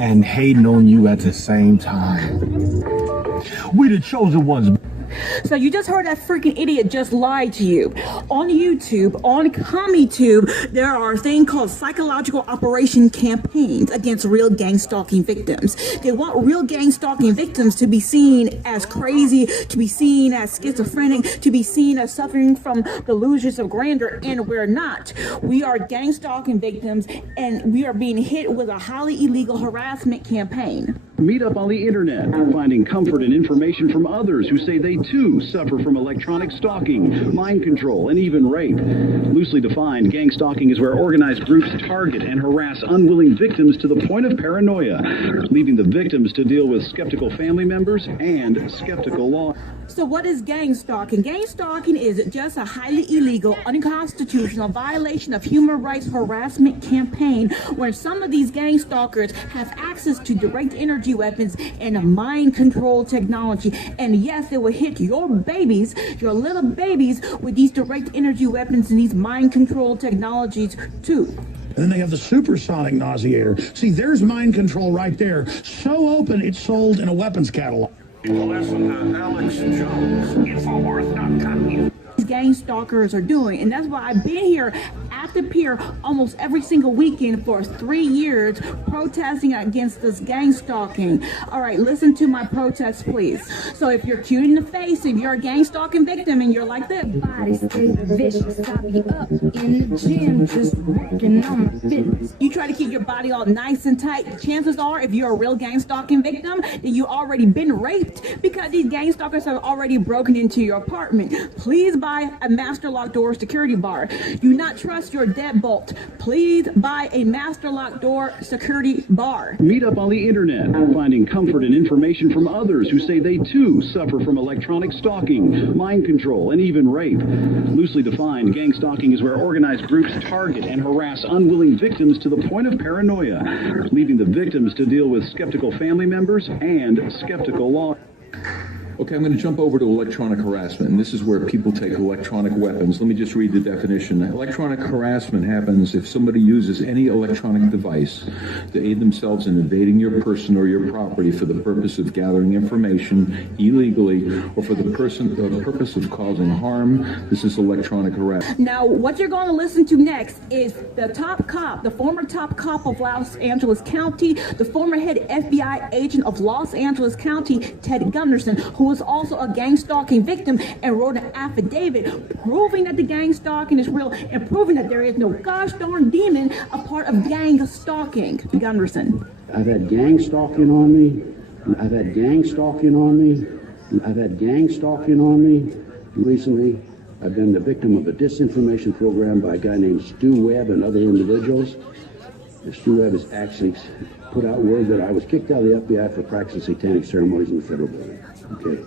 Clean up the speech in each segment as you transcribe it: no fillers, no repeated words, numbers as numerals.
and hating on you at the same time. We the chosen ones. So you just heard that freaking idiot just lied to you. On YouTube, on CommieTube, there are a thing called psychological operation campaigns against real gang stalking victims. They want real gang stalking victims to be seen as crazy, to be seen as schizophrenic, to be seen as suffering from delusions of grandeur, and we're not. We are gang stalking victims, and we are being hit with a highly illegal harassment campaign. Meet up on the internet, finding comfort and information from others who say they too suffer from electronic stalking, mind control, and even rape. Loosely defined, gang stalking is where organized groups target and harass unwilling victims to the point of paranoia, leaving the victims to deal with skeptical family members and skeptical law. So what is gang stalking? Gang stalking is just a highly illegal, unconstitutional violation of human rights harassment campaign where some of these gang stalkers have access to direct energy weapons and mind control technology. And yes, they will hit your babies, your little babies, with these direct energy weapons and these mind control technologies too. And then they have the supersonic nauseator. See, there's mind control right there. So open, it's sold in a weapons catalog. Listen to Alex Jones, Infowars.com. Gang stalkers are doing, and that's why I've been here at the Pier almost every single weekend for 3 years protesting against this gang stalking. All right, listen to my protest, please. So if you're cute in the face, if you're a gang stalking victim and you're like this, body stay vicious, I be up in the gym just working on my fitness. You try to keep your body all nice and tight, chances are if you're a real gang stalking victim, then you already been raped because these gang stalkers have already broken into your apartment. Please buy a master lock door security bar. Do not trust your deadbolt. Please buy a master lock door security bar. Meet up on the internet, finding comfort and information from others who say they too suffer from electronic stalking, mind control, and even rape. Loosely defined, gang stalking is where organized groups target and harass unwilling victims to the point of paranoia, leaving the victims to deal with skeptical family members and skeptical law. Okay, I'm going to jump over to electronic harassment, and this is where people take electronic weapons. Let me just read the definition. Electronic harassment happens if somebody uses any electronic device to aid themselves in invading your person or your property for the purpose of gathering information illegally or for the purpose of causing harm. This is electronic harassment. Now, what you're going to listen to next is the top cop, the former top cop of Los Angeles County, the former head FBI agent of Los Angeles County, Ted Gunderson, who was also a gang stalking victim and wrote an affidavit proving that the gang stalking is real and proving that there is no gosh darn demon a part of gang stalking. Gunderson. I've had gang stalking on me. I've had gang stalking on me. I've had gang stalking on me. Recently, I've been the victim of a disinformation program by a guy named Stu Webb and other individuals. And Stu Webb has actually put out word that I was kicked out of the FBI for practicing satanic ceremonies in the federal building. Okay.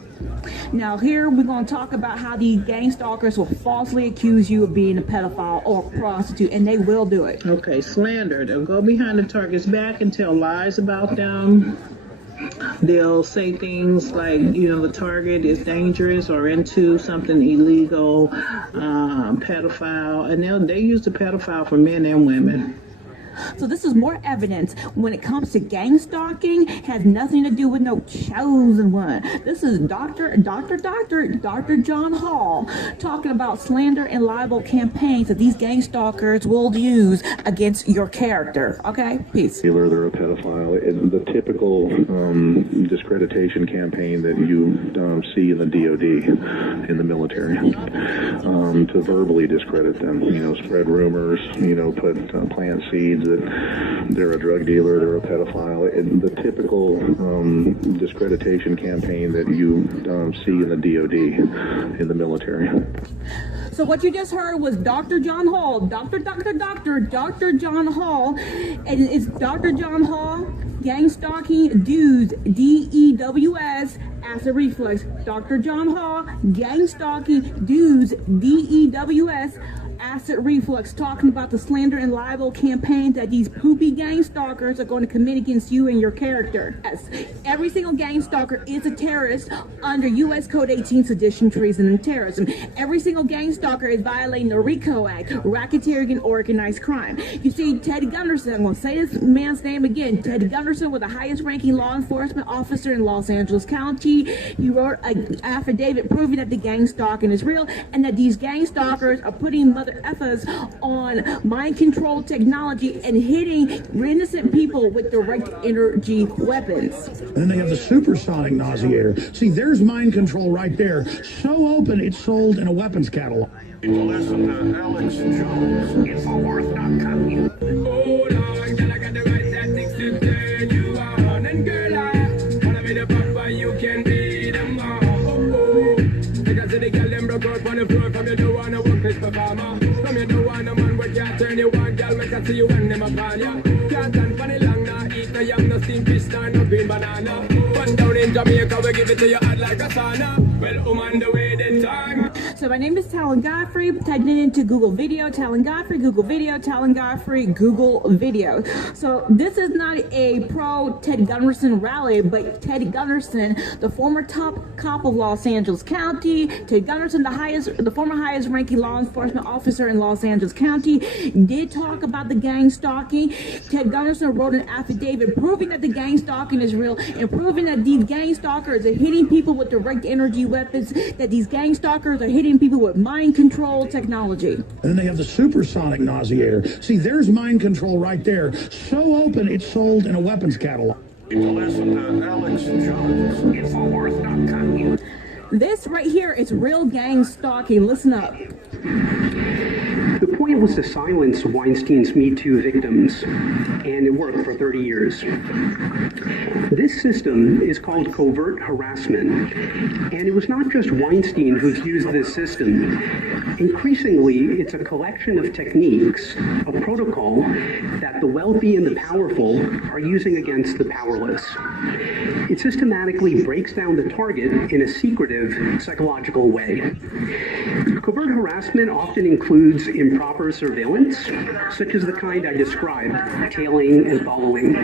Now here we're going to talk about how these gang stalkers will falsely accuse you of being a pedophile or a prostitute, and they will do it. Okay, slander. They'll go behind the target's back and tell lies about them. They'll say things like, you know, the target is dangerous or into something illegal, pedophile, and they use the pedophile for men and women. So this is more evidence when it comes to gang stalking. Has nothing to do with no chosen one. This is Dr. John Hall talking about slander and libel campaigns that these gang stalkers will use against your character. Okay, peace. They're a pedophile. It's the typical discreditation campaign that you see in the DOD, in the military, to verbally discredit them. You know, spread rumors. You know, plant seeds that they're a drug dealer, they're a pedophile. And the typical discreditation campaign that you see in the DOD, in the military. So what you just heard was Dr. John Hall, Dr. John Hall, and it's Dr. John Hall, gang stalking dudes, DEWS, acid reflux. Dr. John Hall, gang stalking dudes, DEWS, acid reflux, talking about the slander and libel campaign that these poopy gang stalkers are going to commit against you and your character. Yes, every single gang stalker is a terrorist under U.S. Code 18, sedition, treason, and terrorism. Every single gang stalker is violating the RICO Act, racketeering and organized crime. You see, Ted Gunderson, I'm going to say this man's name again, Ted Gunderson was the highest ranking law enforcement officer in Los Angeles County. He wrote an affidavit proving that the gang stalking is real and that these gang stalkers are putting mother effers on mind control technology and hitting innocent people with direct energy weapons. And then they have the supersonic nauseator. See, there's mind control right there. So open, it's sold in a weapons catalog. Listen to Alex Jones, Infowars.com. Hold on, girl, I got the right tactics to turn you on. And girl, I wanna be the papa, you can be the mom. Oh, because the girl them broke out on the floor. From you don't wanna work as performer. From you don't wanna man where can't turn you on. Girl, make I see you when them upon ya. Can't stand for the long, nah. Eat no yam, no steamed fish, nah, no green banana. One down in Jamaica, we give it to you hot like a sauna. Well, on the way the time. So my name is TALAN Godfrey. Type it into Google Video, TALAN Godfrey, Google Video, TALAN Godfrey, Google Video. So this is not a pro Ted Gunderson rally, but Ted Gunderson, the former top cop of Los Angeles County, Ted Gunderson, the former highest ranking law enforcement officer in Los Angeles County, did talk about the gang stalking. Ted Gunderson wrote an affidavit proving that the gang stalking is real and proving that these gang stalkers are hitting people with direct energy weapons, that these gang stalkers are hitting people with mind control technology. And then they have the supersonic nauseator. See, there's mind control right there. So open, it's sold in a weapons catalog. Listen to Alex Jones, Infowars.com. This right here is real gang stalking. Listen up. The point was to silence Weinstein's Me Too victims, and it worked for 30 years. This system is called covert harassment, and it was not just Weinstein who's used this system. Increasingly, it's a collection of techniques, a protocol that the wealthy and the powerful are using against the powerless. It systematically breaks down the target in a secretive, psychological way. Covert harassment often includes improper surveillance, such as the kind I described, tailing and following,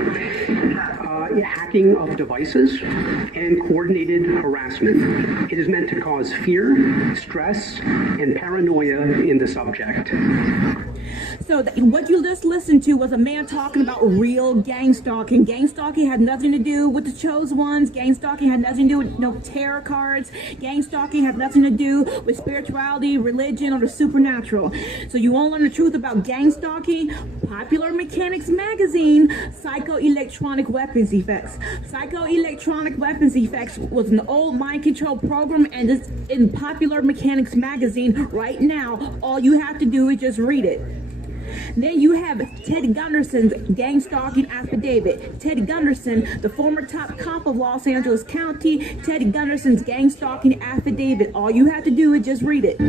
hacking of devices, and coordinated harassment. It is meant to cause fear, stress, and paranoia in the subject. So what you just listened to was a man talking about real gang stalking. Gang stalking had nothing to do with the chosen ones. Gang stalking had nothing to do with no tarot cards. Gang stalking had nothing to do with spirituality, religion, or the supernatural. So you want to learn the truth about gang stalking? Popular Mechanics magazine, Psychoelectronic Weapons Effects. Psychoelectronic Weapons Effects was an old mind control program, and it's in Popular Mechanics magazine right now. All you have to do is just read it. Then you have Ted Gunderson's gang stalking affidavit. Ted Gunderson, the former top cop of Los Angeles County, Ted Gunderson's gang stalking affidavit. All you have to do is just read it.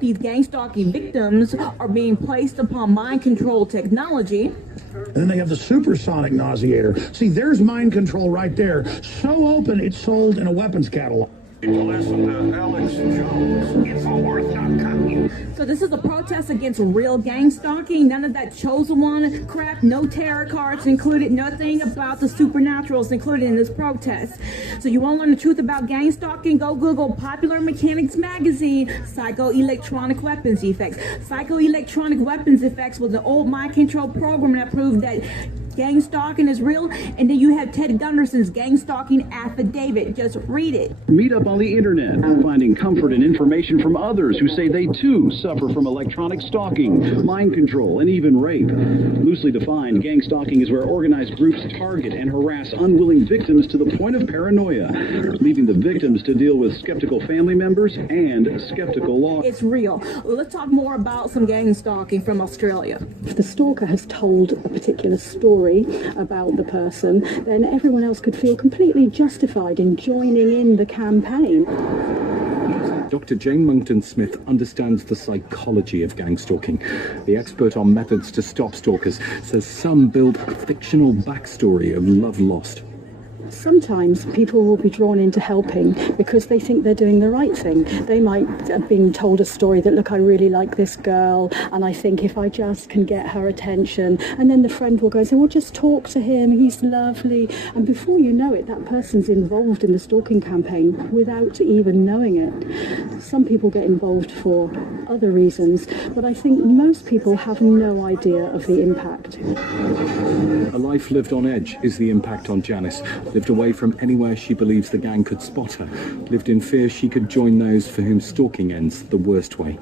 These gang stalking victims are being placed upon mind control technology. And then they have the supersonic nauseator. See, there's mind control right there. So open, it's sold in a weapons catalog. Listen to Alex Jones, Infowars.com. So this is a protest against real gang stalking. None of that chosen one crap. No tarot cards included. Nothing about the supernaturals included in this protest. So you want to learn the truth about gang stalking? Go Google Popular Mechanics magazine, Psychoelectronic Weapons Effects. Psychoelectronic Weapons Effects was an old mind control program that proved that gang stalking is real. And then you have Ted Gunderson's gang stalking affidavit. Just read it. Meet up on the internet, finding comfort and information from others who say they too suffer from electronic stalking, mind control, and even rape. Loosely defined, gang stalking is where organized groups target and harass unwilling victims to the point of paranoia, leaving the victims to deal with skeptical family members and skeptical law. It's real. Let's talk more about some gang stalking from Australia. If the stalker has told a particular story story about the person, then everyone else could feel completely justified in joining in the campaign. Dr. Jane Monkton-Smith understands the psychology of gang stalking. The expert on methods to stop stalkers says some build a fictional backstory of love lost. Sometimes people will be drawn into helping because they think they're doing the right thing. They might have been told a story that, look, I really like this girl, and I think if I just can get her attention, and then the friend will go and say, well, just talk to him, he's lovely. And before you know it, that person's involved in the stalking campaign without even knowing it. Some people get involved for other reasons, but I think most people have no idea of the impact. A life lived on edge is the impact on Janice. Lived away from anywhere she believes the gang could spot her. Lived in fear she could join those for whom stalking ends the worst way.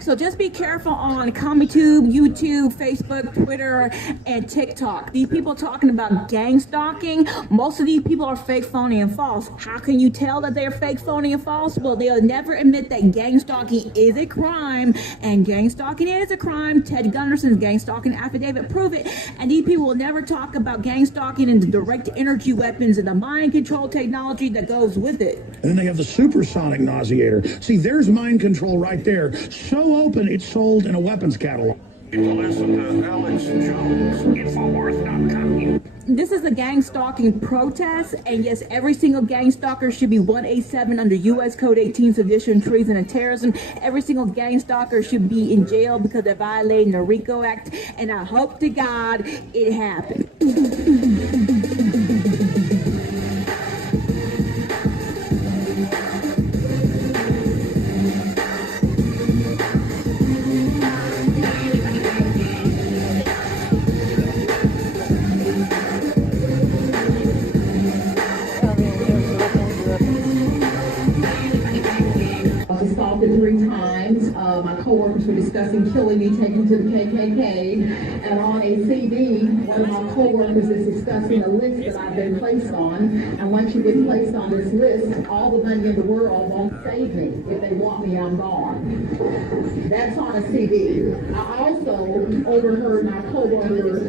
So just be careful on CommieTube, YouTube, Facebook, Twitter, and TikTok. These people talking about gang stalking, most of these people are fake, phony, and false. How can you tell that they're fake, phony, and false? Well, they'll never admit that gang stalking is a crime, and gang stalking is a crime. Ted Gunderson's gang stalking affidavit prove it. And these people will never talk about gang stalking and the direct energy weapons and the mind control technology that goes with it. And then they have the supersonic nauseator. See, there's mind control right there. So open, it's sold in a weapons catalog. People listen to Alex Jones. Infowars.com. This is a gang stalking protest, and yes, every single gang stalker should be 187 under U.S. Code 18, sedition, treason, and terrorism. Every single gang stalker should be in jail because they're violating the RICO Act, and I hope to God it happens. Assaulted 3 times. My coworkers were discussing killing me, taking to the KKK, and on a CD, one of my coworkers is discussing a list that I've been placed on, and once you get placed on this list, all the money in the world won't save me. If they want me, I'm gone. That's on a CD. I also overheard my coworkers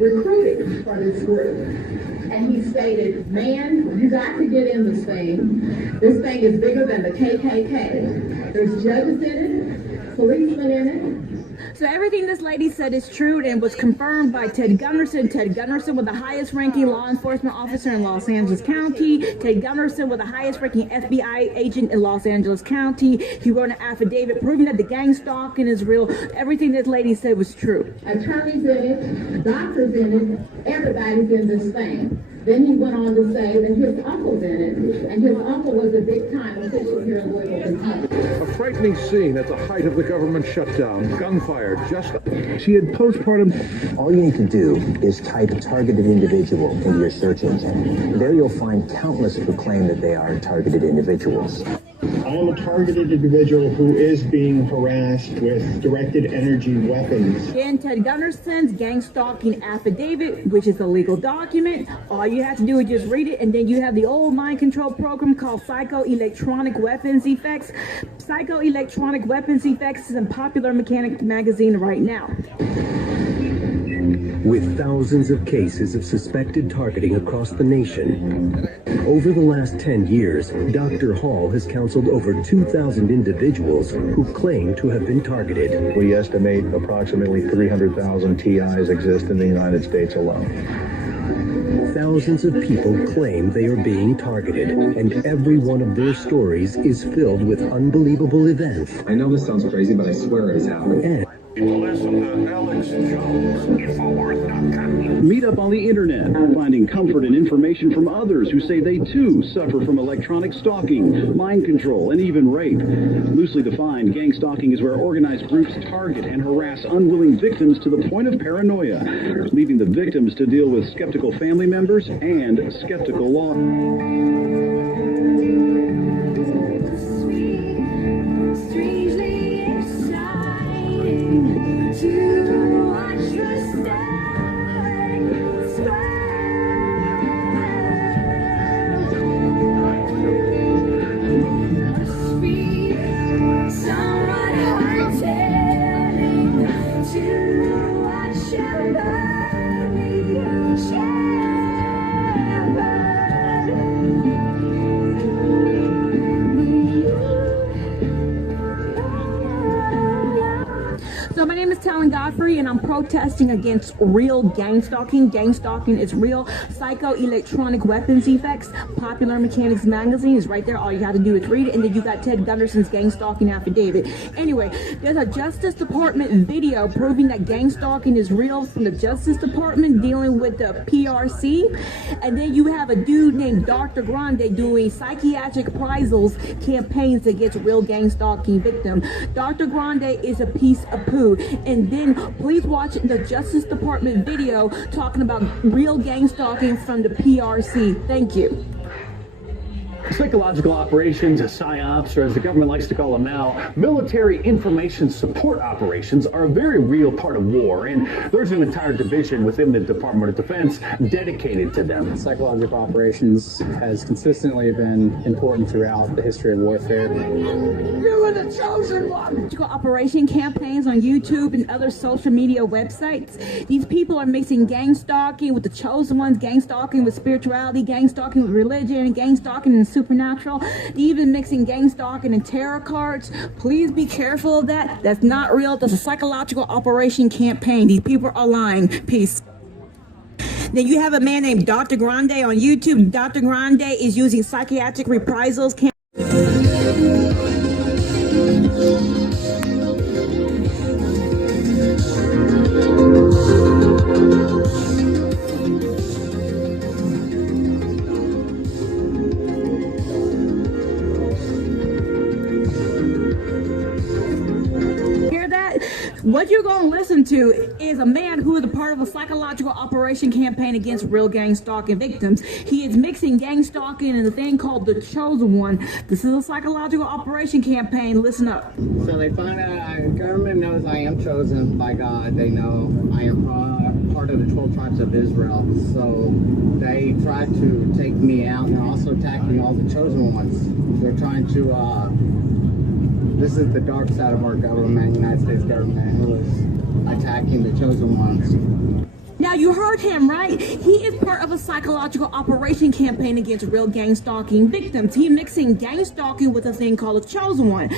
recruiting for this group. And he stated, man, you got to get in this thing. This thing is bigger than the KKK. There's judges in it, policemen in it. So everything this lady said is true and was confirmed by Ted Gunderson. Ted Gunderson was the highest ranking law enforcement officer in Los Angeles County. Ted Gunderson was the highest ranking FBI agent in Los Angeles County. He wrote an affidavit proving that the gang stalking is real. Everything this lady said was true. Attorneys in it, doctors in it, everybody's in this thing. Then he went on to say that his uncle's in it, and his uncle was a big-time official here in Louisville, Kentucky. A frightening scene at the height of the government shutdown. Gunfire just... She had postpartum... All you need to do is type targeted individual into your search engine. There you'll find countless who claim that they are targeted individuals. I am a targeted individual who is being harassed with directed energy weapons. In Ted Gunderson's gang stalking affidavit, which is a legal document, all you have to do is just read it, and then you have the old mind control program called Psychoelectronic Weapons Effects. Psychoelectronic Weapons Effects is in Popular Mechanic magazine right now. With thousands of cases of suspected targeting across the nation, over the last 10 years, Dr. Hall has counseled over 2,000 individuals who claim to have been targeted. We estimate approximately 300,000 TIs exist in the United States alone. Thousands of people claim they are being targeted, and every one of their stories is filled with unbelievable events. I know this sounds crazy, but I swear it has happened. And Listen to Alex Jones. Infowars.com. Meet up on the internet, finding comfort and information from others who say they too suffer from electronic stalking, mind control, and even rape. Loosely defined, gang stalking is where organized groups target and harass unwilling victims to the point of paranoia, leaving the victims to deal with skeptical family members and skeptical law. So my name is TALAN GODFREY, and I'm protesting against real gang stalking. Gang stalking is real. Psycho-electronic weapons effects. Popular Mechanics magazine is right there. All you have to do is read it, and then you got Ted Gunderson's gang stalking affidavit. Anyway, there's a Justice Department video proving that gang stalking is real from the Justice Department dealing with the PRC. And then you have a dude named Dr. Grande doing psychiatric appraisals campaigns against real gang stalking victims. Dr. Grande is a piece of poo. And then please watch the Justice Department video talking about real gang stalking from the PRC. Thank you. Psychological operations, Psyops, or as the government likes to call them now, military information support operations, are a very real part of war, and there's an entire division within the Department of Defense dedicated to them. Psychological operations has consistently been important throughout the history of warfare. You were the chosen one! Operation campaigns on YouTube and other social media websites. These people are mixing gang stalking with the chosen ones, gang stalking with spirituality, gang stalking with religion, gang stalking and supernatural, even mixing gang stalking and tarot cards. Please be careful of that. That's not real. That's a psychological operation campaign. These people are lying. Peace. Then you have a man named Dr. Grande on YouTube. Dr. Grande is using psychiatric reprisals. What you're going to listen to is a man who is a part of a psychological operation campaign against real gang stalking victims. He is mixing gang stalking and a thing called the chosen one. This is a psychological operation campaign. Listen up. So they find out, the government knows I am chosen by God. They know I am part of the 12 tribes of Israel. So they try to take me out, and they're also attacking all the chosen ones. They're trying to, this is the dark side of our government, United States government, who is attacking the chosen ones. Now you heard him, right? He is part of a psychological operation campaign against real gang stalking victims. He's mixing gang stalking with a thing called a chosen one.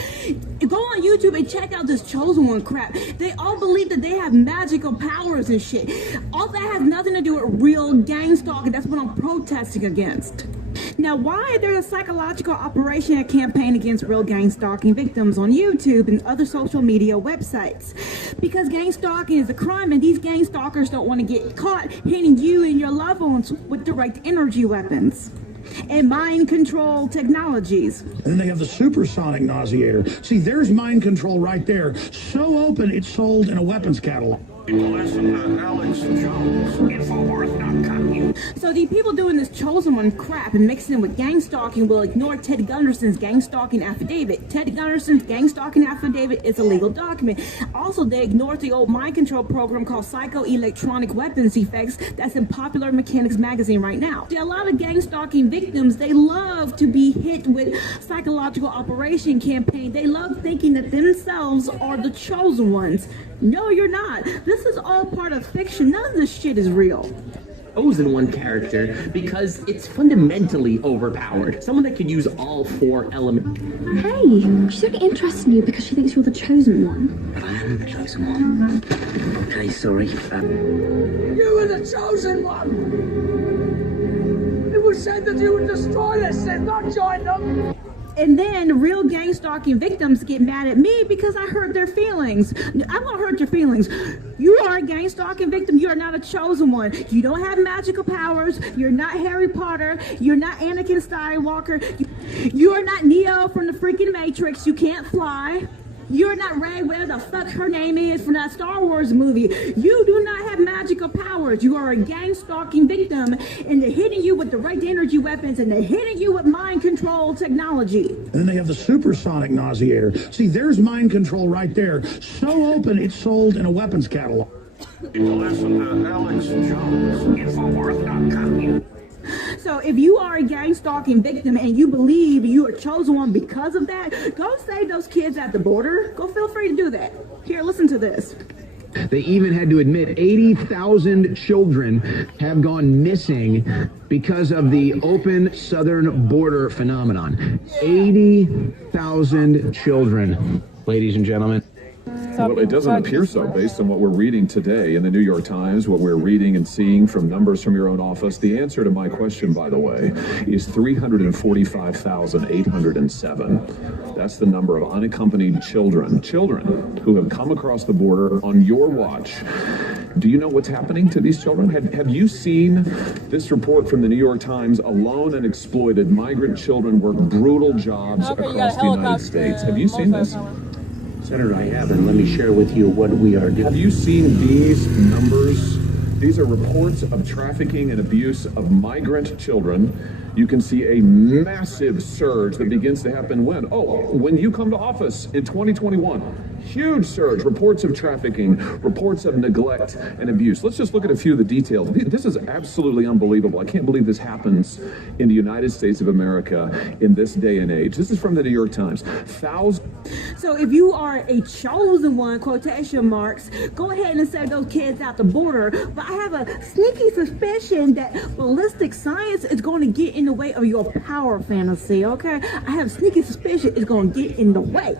Go on YouTube and check out this chosen one crap. They all believe that they have magical powers and shit. All that has nothing to do with real gang stalking. That's what I'm protesting against. Now, why there's a psychological operation and campaign against real gang stalking victims on YouTube and other social media websites? Because gang stalking is a crime, and these gang stalkers don't want to get caught hitting you and your loved ones with direct energy weapons and mind control technologies. And then they have the supersonic nauseator. See, there's mind control right there. So open, it's sold in a weapons catalog. Listen to Alex Jones. Infowars.com. So the people doing this chosen one crap and mixing it with gang stalking will ignore Ted Gunderson's gang stalking affidavit. Ted Gunderson's gang stalking affidavit is a legal document. Also, they ignored the old mind control program called Psycho-Electronic Weapons Effects that's in Popular Mechanics magazine right now. See, a lot of gang stalking victims, they love to be hit with psychological operation campaign. They love thinking that themselves are the chosen ones. No, you're not. This is all part of fiction. None of this shit is real. Chosen one character because it's fundamentally overpowered. Someone that could use all four elements. Hey, she's only interested in you because she thinks you're the chosen one. But I am the chosen one. Okay, sorry. You were the chosen one! It was said that you would destroy this and not join them! And then real gang stalking victims get mad at me because I hurt their feelings. I'm gonna hurt your feelings. You are a gang stalking victim. You are not a chosen one. You don't have magical powers. You're not Harry Potter. You're not Anakin Skywalker. You are not Neo from the freaking Matrix. You can't fly. You're not Rey, whatever the fuck her name is from that Star Wars movie. You do not have magical powers. You are a gang stalking victim, and they're hitting you with direct energy weapons, and they're hitting you with mind control technology. And then they have the supersonic nauseator. See, there's mind control right there. So open, it's sold in a weapons catalog. Listen to Alex Jones, Infowars.com. So if you are a gang stalking victim and you believe you are chosen one because of that, go save those kids at the border. Go feel free to do that. Here, listen to this. They even had to admit 80,000 children have gone missing because of the open southern border phenomenon. 80,000 children, ladies and gentlemen. Well, it doesn't appear so based on what we're reading today in the New York Times, what we're reading and seeing from numbers from your own office. The answer to my question, by the way, is 345,807. That's the number of unaccompanied children who have come across the border on your watch. Do you know what's happening to these children? Have you seen this report from the New York Times? Alone and exploited migrant children work brutal jobs across the United States. Have you seen this? Senator, I have, and let me share with you what we are doing. Have you seen these numbers? These are reports of trafficking and abuse of migrant children. You can see a massive surge that begins to happen when? Oh, when you come to office in 2021. Huge surge, reports of trafficking, reports of neglect and abuse. Let's just look at a few of the details. This is absolutely unbelievable. I can't believe this happens in the United States of America in this day and age. This is from the New York Times. So if you are a chosen one, quotation marks, go ahead and send those kids out the border. But I have a sneaky suspicion that ballistic science is going to get in the way of your power fantasy, okay? I have a sneaky suspicion it's going to get in the way.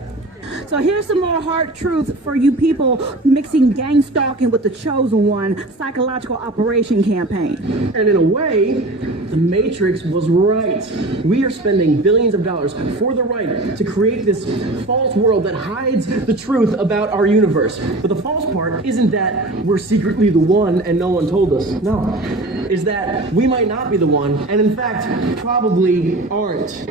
So here's some more hard truths for you people mixing gang stalking with the chosen one psychological operation campaign. And in a way, the Matrix was right. We are spending billions of dollars for the right to create this false world that hides the truth about our universe. But the false part isn't that we're secretly the one and no one told us. No. Is that we might not be the one, and in fact, probably aren't.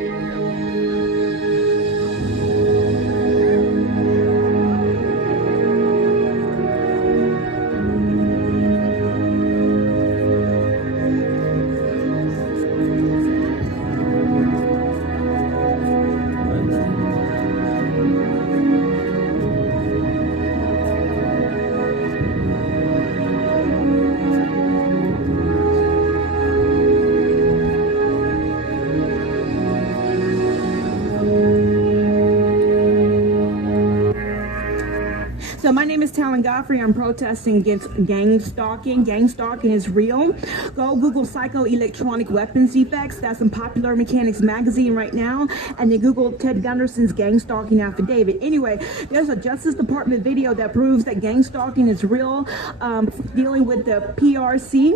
So my name is TALAN GODFREY. I'm protesting against gang stalking. Gang stalking is real. Go Google psychoelectronic weapons effects. That's in Popular Mechanics magazine right now. And then Google Ted Gunderson's gang stalking affidavit. Anyway, there's a Justice Department video that proves that gang stalking is real, dealing with the PRC.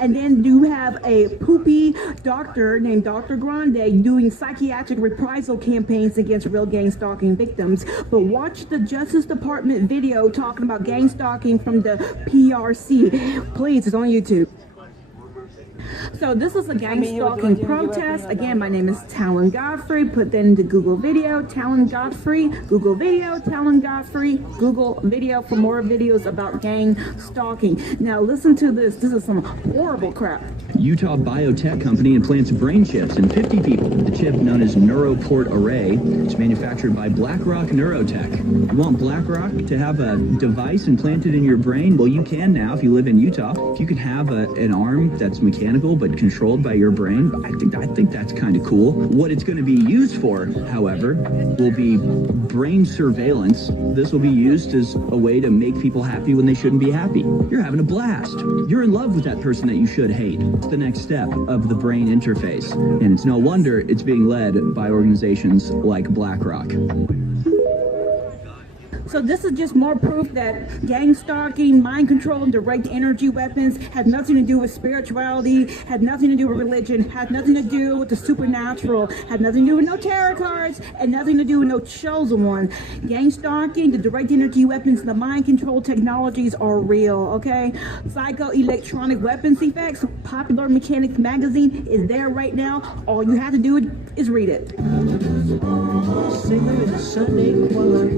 And then you have a poopy doctor named Dr. Grande doing psychiatric reprisal campaigns against real gang stalking victims. But watch the Justice Department video talking about gang stalking from the PRC. Please, it's on YouTube. So this is a gang stalking protest. Again, my name is TALAN GODFREY. Put that into Google video, TALAN GODFREY, Google video, TALAN GODFREY, Google video for more videos about gang stalking. Now listen to this. This is some horrible crap. Utah biotech company implants brain chips in 50 people. The chip, known as Neuroport Array, is manufactured by BlackRock Neurotech. You want BlackRock to have a device implanted in your brain? Well, you can now if you live in Utah. If you could have an arm that's mechanical but controlled by your brain, I think that's kind of cool. What it's going to be used for, however, will be brain surveillance. This will be used as a way to make people happy when they shouldn't be happy. You're having a blast. You're in love with that person that you should hate. It's the next step of the brain interface, and it's no wonder it's being led by organizations like BlackRock. So this is just more proof that gang stalking, mind control, and direct energy weapons had nothing to do with spirituality, had nothing to do with religion, had nothing to do with the supernatural, had nothing to do with no tarot cards, and nothing to do with no chosen one. Gang stalking, the direct energy weapons, and the mind control technologies are real, okay? Psycho-electronic weapons effects, Popular Mechanics magazine is there right now. All you have to do is read it. Singer in the Sunday choir.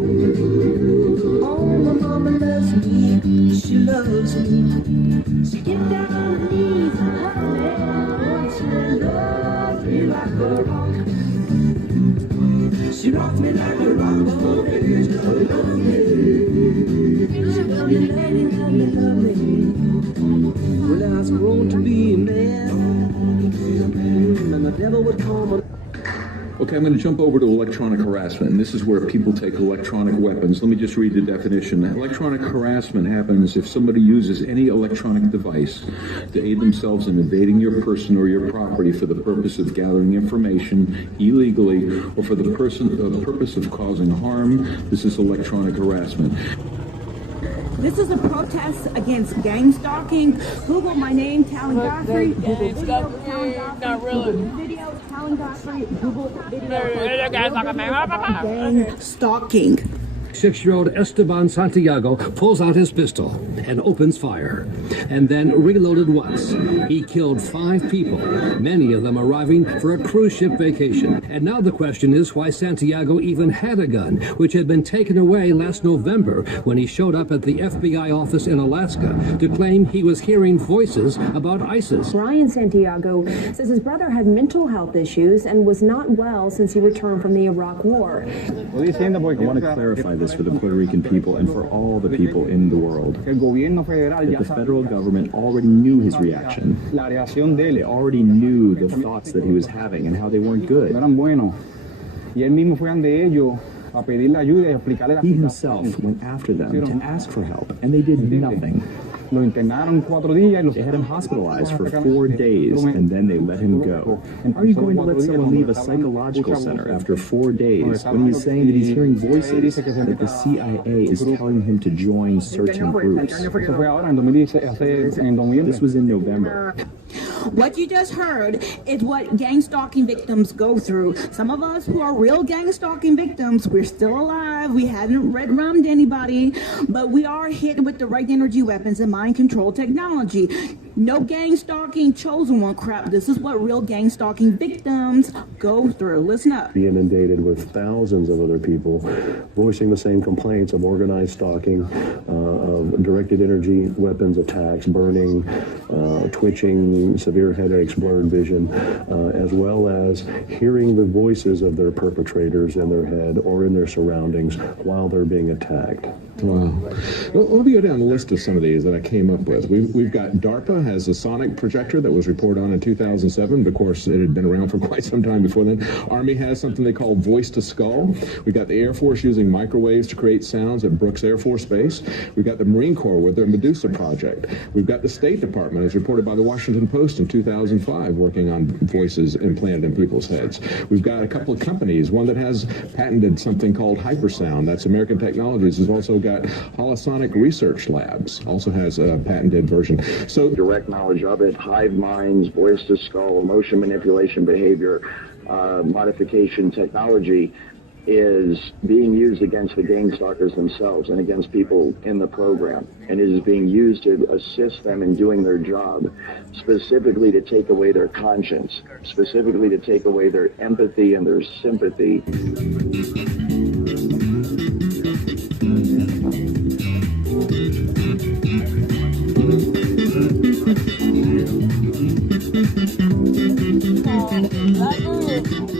Oh, my mama loves me. She loves me. She get down on her knees and hug me. She loves me like a rock. She rocks me like a rock. Oh, baby, she loves me. She love me, lady, love me, love me. When I was grown to be a man, and the devil would come. Okay, I'm going to jump over to electronic harassment, and this is where people take electronic weapons. Let me just read the definition. Electronic harassment happens if somebody uses any electronic device to aid themselves in invading your person or your property for the purpose of gathering information illegally or for the purpose of causing harm. This is electronic harassment. This is a protest against gang stalking. Google my name, TALAN GODFREY. Google video, TALAN GODFREY. Not really. Google video, TALAN GODFREY. Google video, gang stalking. 6-year-old Esteban Santiago pulls out his pistol and opens fire, and then reloaded once. He killed 5 people, many of them arriving for a cruise ship vacation. And now the question is why Santiago even had a gun, which had been taken away last November when he showed up at the FBI office in Alaska to claim he was hearing voices about ISIS. Brian Santiago says his brother had mental health issues and was not well since he returned from the Iraq War. I want to clarify this for the Puerto Rican people and for all the people in the world. That the federal government already knew his reaction. They already knew the thoughts that he was having and how they weren't good. He himself went after them to ask for help, and they did nothing. They had him hospitalized for 4 days, and then they let him go. How are you going to let someone leave a psychological center after 4 days when he's saying that he's hearing voices, that the CIA is telling him to join certain groups? This was in November. What you just heard is what gang stalking victims go through. Some of us who are real gang stalking victims, we're still alive. We haven't red-rummed anybody, but we are hit with direct energy weapons and mind control technology. No gang stalking, chosen one crap. This is what real gang stalking victims go through. Listen up. Be inundated with thousands of other people voicing the same complaints of organized stalking, of directed energy weapons attacks, burning, twitching, severe headaches, blurred vision, as well as hearing the voices of their perpetrators in their head or in their surroundings while they're being attacked. Wow. Well, let me go down the list of some of these that I came up with. We've got DARPA has a sonic projector that was reported on in 2007. Of course, it had been around for quite some time before then. Army has something they call voice to skull. We've got the Air Force using microwaves to create sounds at Brooks Air Force Base. We've got the Marine Corps with their Medusa project. We've got the State Department, as reported by the Washington Post in 2005, working on voices implanted in people's heads. We've got a couple of companies, one that has patented something called hypersound. That's American Technologies. Has also got Holosonic Research Labs, also has a patented version. So direct knowledge of it, hive minds, voice to skull, emotion manipulation, behavior modification technology is being used against the gang stalkers themselves and against people in the program, and it is being used to assist them in doing their job, specifically to take away their conscience, specifically to take away their empathy and their sympathy.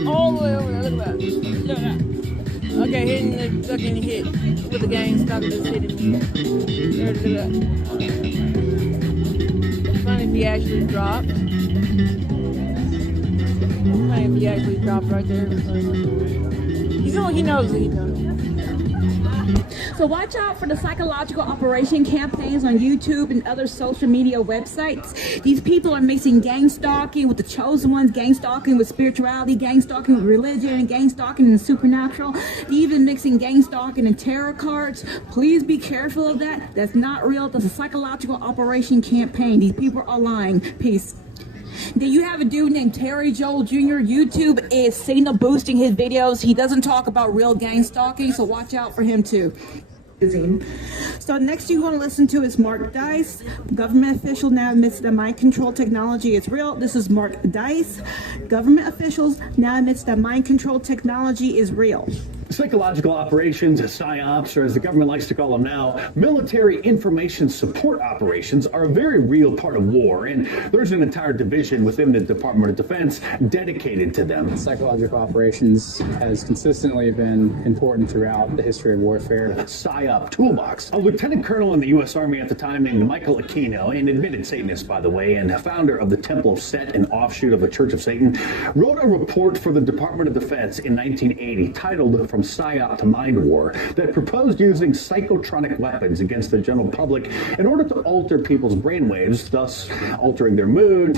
All the way over there, look at that. Look at that. Okay, hitting the fucking hit with the gang stalker just hitting me. There, look at that. It's funny if he actually dropped. It's funny if he actually dropped right there. He knows what he's doing. So watch out for the psychological operation campaigns on YouTube and other social media websites. These people are mixing gang stalking with the chosen ones, gang stalking with spirituality, gang stalking with religion, gang stalking and supernatural, even mixing gang stalking and tarot cards. Please be careful of that. That's not real. That's a psychological operation campaign. These people are lying. Peace. Then you have a dude named Terry Joel Jr. YouTube is signal boosting his videos. He doesn't talk about real gang stalking, so watch out for him too. So next you want to listen to is Mark Dice. Government official now admits that mind control technology is real. This is Mark Dice. Government officials now admits that mind control technology is real. Psychological operations, Psyops, or as the government likes to call them now, military information support operations are a very real part of war, and there's an entire division within the Department of Defense dedicated to them. Psychological operations has consistently been important throughout the history of warfare. Psyop toolbox. A lieutenant colonel in the U.S. Army at the time named Michael Aquino, an admitted Satanist, by the way, and founder of the Temple of Set, an offshoot of the Church of Satan, wrote a report for the Department of Defense in 1980 titled From Psyop to Mind War that proposed using psychotronic weapons against the general public in order to alter people's brainwaves, thus altering their mood.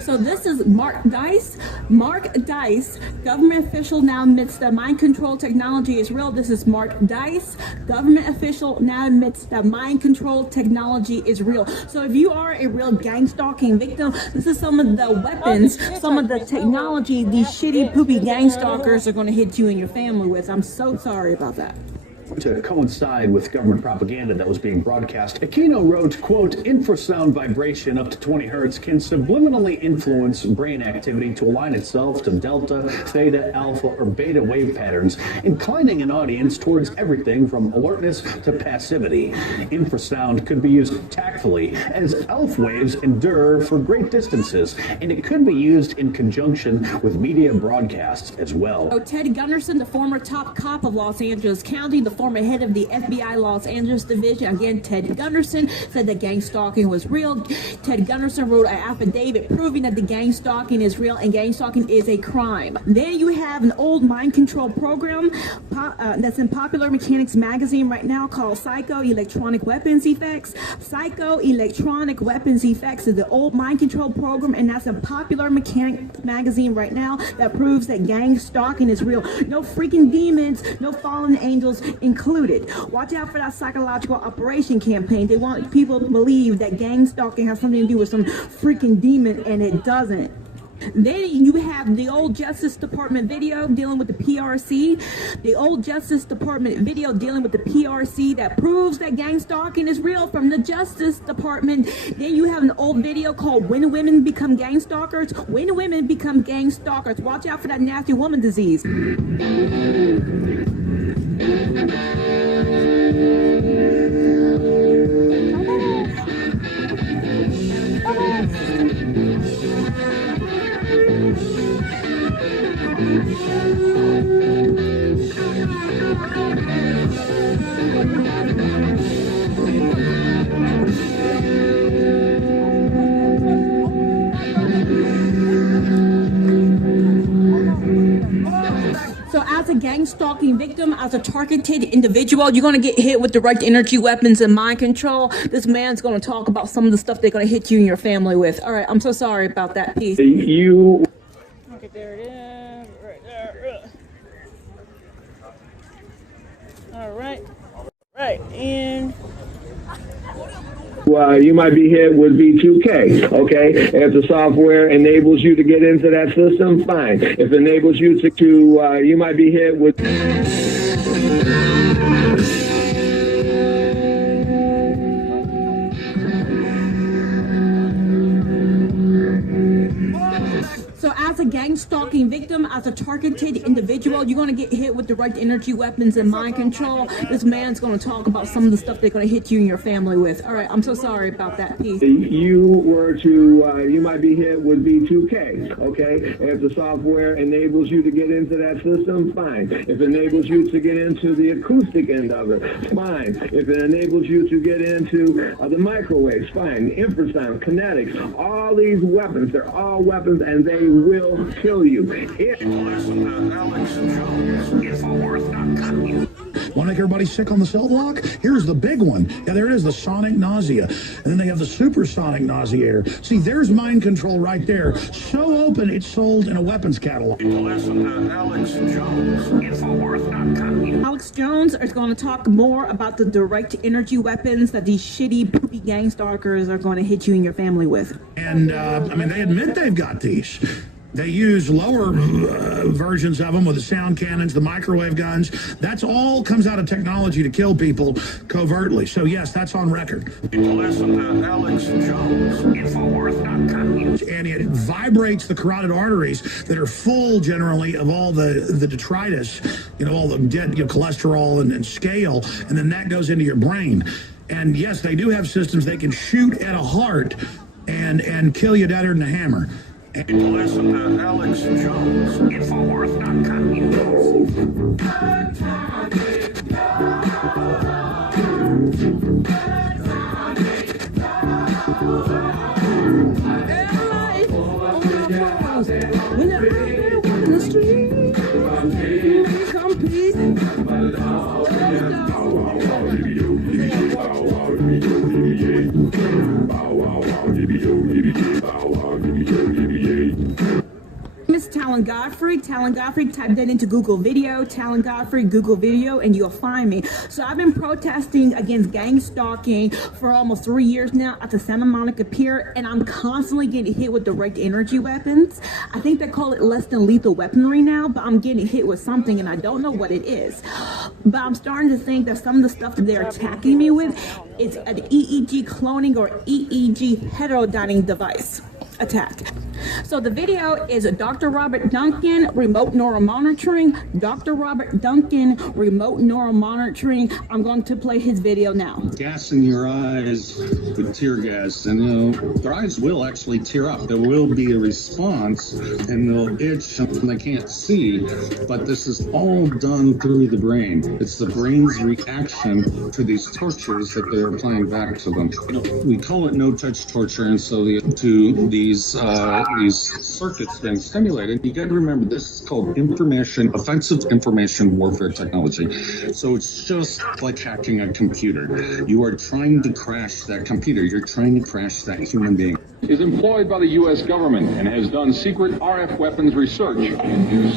So this is Mark Dice. Mark Dice, government official now admits that mind control technology is real. This is Mark Dice, government official now admits that mind control technology is real. So if you are a real gang stalking victim, this is some of the weapons, some of the technology these shitty poopy gang stalkers are going to hit you and your family with. I'm so sorry about that. To coincide with government propaganda that was being broadcast, Aquino wrote, quote, infrasound vibration up to 20 hertz can subliminally influence brain activity to align itself to delta, theta, alpha, or beta wave patterns, inclining an audience towards everything from alertness to passivity. Infrasound could be used tactfully as ELF waves endure for great distances, and it could be used in conjunction with media broadcasts as well. So Ted Gunderson, the former top cop of Los Angeles County, the former head of the FBI Los Angeles Division, again, Ted Gunderson, said that gang stalking was real. Ted Gunderson wrote an affidavit proving that the gang stalking is real and gang stalking is a crime. Then you have an old mind control program that's in Popular Mechanics magazine right now called Psycho Electronic Weapons Effects. Psycho Electronic Weapons Effects is the old mind control program, and that's in Popular Mechanics magazine right now that proves that gang stalking is real. No freaking demons, no fallen angels included. Watch out for that psychological operation campaign. They want people to believe that gang stalking has something to do with some freaking demon, and it doesn't. Then you have the old Justice Department video dealing with the PRC. The old Justice Department video dealing with the PRC that proves that gang stalking is real from the Justice Department. Then you have an old video called When Women Become Gang Stalkers. When Women Become Gang Stalkers. Watch out for that nasty woman disease. So as a gang stalking victim, as a targeted individual, you're going to get hit with direct energy weapons and mind control. This man's going to talk about some of the stuff they're going to hit you and your family with. All right, I'm so sorry about that piece. Okay, there it is. Right there. All right. Right, and... You might be hit with B2K, okay? If the software enables you to get into that system, fine. If it enables you to you might be hit with... So as a gang gang stalking victim as a targeted individual, you're going to get hit with direct energy weapons and mind control. This man's going to talk about some of the stuff they're going to hit you and your family with. All right, I'm so sorry about that piece. You were to, you might be hit with B2K, okay? If the software enables you to get into that system, fine. If it enables you to get into the acoustic end of it, fine. If it enables you to get into the microwaves, fine. Infrasound, kinetics, all these weapons, they're all weapons and they will kill you. Listen to Alex Jones, Infowars.com. Want to make everybody sick on the cell block? Here's the big one. Yeah, there it is, the sonic nausea. And then they have the supersonic nausea. See, there's mind control right there. So open, it's sold in a weapons catalog. Listen to Alex Jones, Infowars.com. Alex Jones is going to talk more about the direct energy weapons that these shitty, poopy gang stalkers are going to hit you and your family with. And, I mean, they admit they've got these. They use lower versions of them with the sound cannons, the microwave guns. That's all comes out of technology to kill people covertly. So, yes, that's on record. Listen to Alex Jones, Infowars.com. And it vibrates the carotid arteries that are full, generally, of all the detritus, all the dead cholesterol and scale, and then that goes into your brain. And, yes, they do have systems they can shoot at a heart and kill you deader than a hammer. Listen to Alex Jones, Infowars.com. Miss Talon Godfrey. Talon Godfrey, type that into Google Video, Talon Godfrey, Google Video, and you'll find me. So I've been protesting against gang stalking for almost 3 years now at the Santa Monica Pier, and I'm constantly getting hit with direct energy weapons. I think they call it less than lethal weaponry now, but I'm getting hit with something, and I don't know what it is. But I'm starting to think that some of the stuff that they're attacking me with is an EEG cloning or EEG heterodyning device attack. So the video is Dr. Robert Duncan, remote neural monitoring. Dr. Robert Duncan, remote neural monitoring. I'm going to play his video now. Gas in your eyes with tear gas, and their eyes will actually tear up. There will be a response, and they'll itch and they can't see, but this is all done through the brain. It's the brain's reaction to these tortures that they're applying back to them. We call it no-touch torture, and so these circuits being stimulated, you got to remember this is called offensive information warfare technology. So it's just like hacking a computer. You are trying to crash that computer. You're trying to crash that human being. Is employed by the U.S. government and has done secret RF weapons research.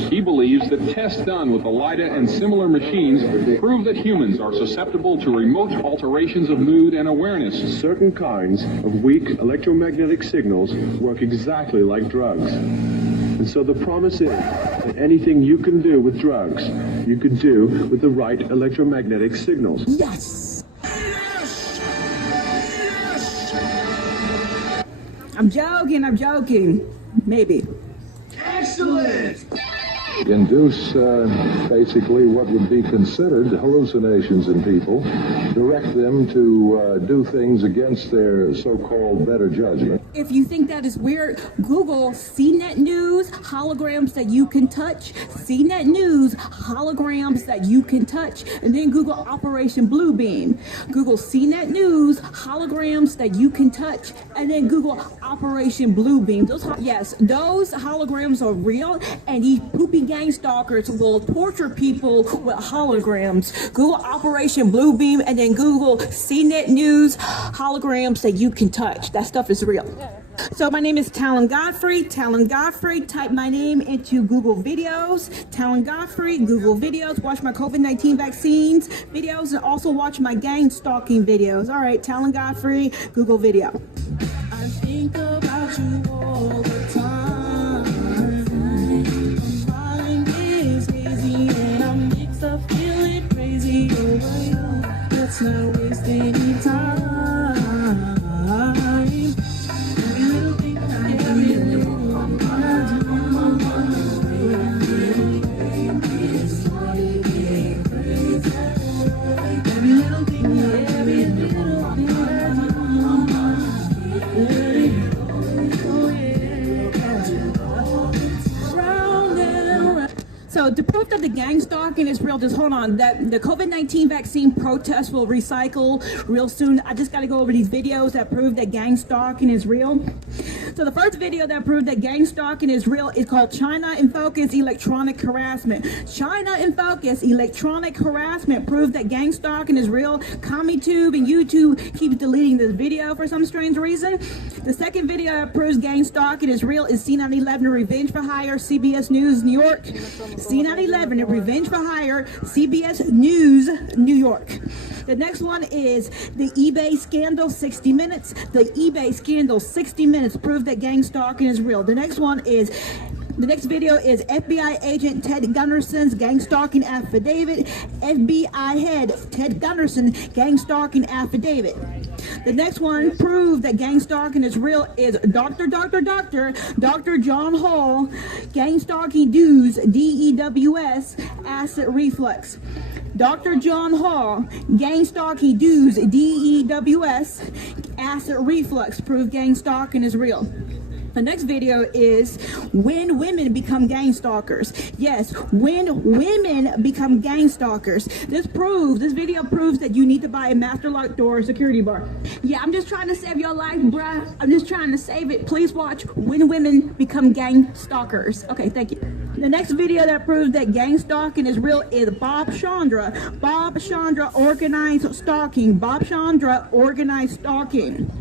He believes that tests done with the LIDA and similar machines prove that humans are susceptible to remote alterations of mood and awareness. Certain kinds of weak electromagnetic signals work exactly like drugs. And so the promise is that anything you can do with drugs, you can do with the right electromagnetic signals. Yes! I'm joking. Maybe. Excellent! Induce basically what would be considered hallucinations in people, direct them to do things against their so-called better judgment. If you think that is weird, Google CNET News, holograms that you can touch, CNET News, holograms that you can touch, and then Google Operation Bluebeam. Google CNET News, holograms that you can touch, and then Google Operation Bluebeam. Those holograms are real, and these poopy gang stalkers will torture people with holograms. Google Operation Bluebeam, and then Google CNET News, holograms that you can touch. That stuff is real. So my name is Talon Godfrey. Talon Godfrey. Type my name into Google Videos. Talon Godfrey, Google Videos. Watch my COVID-19 vaccines videos and also watch my gang stalking videos. All right, Talon Godfrey, Google Video. I think about you all the time. My mind is hazy and I'm mixed up feeling crazy over you. Let's not waste any time. Every little thing I do, So the proof that the gang stalking is real, just hold on, that the COVID-19 vaccine protests will recycle real soon. I just got to go over these videos that prove that gang stalking is real. So the first video that proved that gang stalking is real is called China in Focus Electronic Harassment. China in Focus Electronic Harassment proved that gang stalking is real. CommieTube and YouTube keeps deleting this video for some strange reason. The second video that proves gang stalking is real is C911 Revenge for Hire, CBS News, New York. C911 Revenge for Hire, CBS News, New York. The next one is the eBay scandal, 60 Minutes. The eBay scandal, 60 Minutes, proved that gang stalking is real. The next video is FBI agent Ted Gunderson's gang stalking affidavit. FBI head Ted Gunderson gang stalking affidavit. The next one proved that gang stalking is real is Dr. John Hall gang stalking dues, DEWS, acid reflux. Dr. John Hall, gang stalking dues, DEWS, acid reflux, proved gang stalking is real. The next video is when women become gang stalkers. Yes, when women become gang stalkers. This video proves that you need to buy a master lock door security bar. Yeah, I'm just trying to save your life, bruh. I'm just trying to save it. Please watch when women become gang stalkers. Okay, thank you. The next video that proves that gang stalking is real is Bob Chandra. Bob Chandra organized stalking. Bob Chandra organized stalking.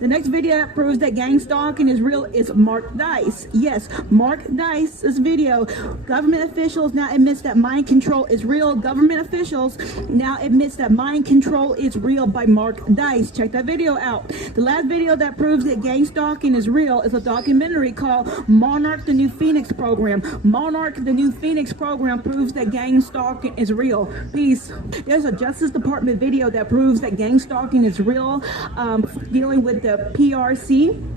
The next video that proves that gang stalking is real is Mark Dice. Yes, Mark Dice's video. Government officials now admits that mind control is real. Government officials now admits that mind control is real by Mark Dice. Check that video out. The last video that proves that gang stalking is real is a documentary called Monarch the New Phoenix Program. Monarch the New Phoenix Program proves that gang stalking is real. Peace. There's a Justice Department video that proves that gang stalking is real, dealing with the PRC.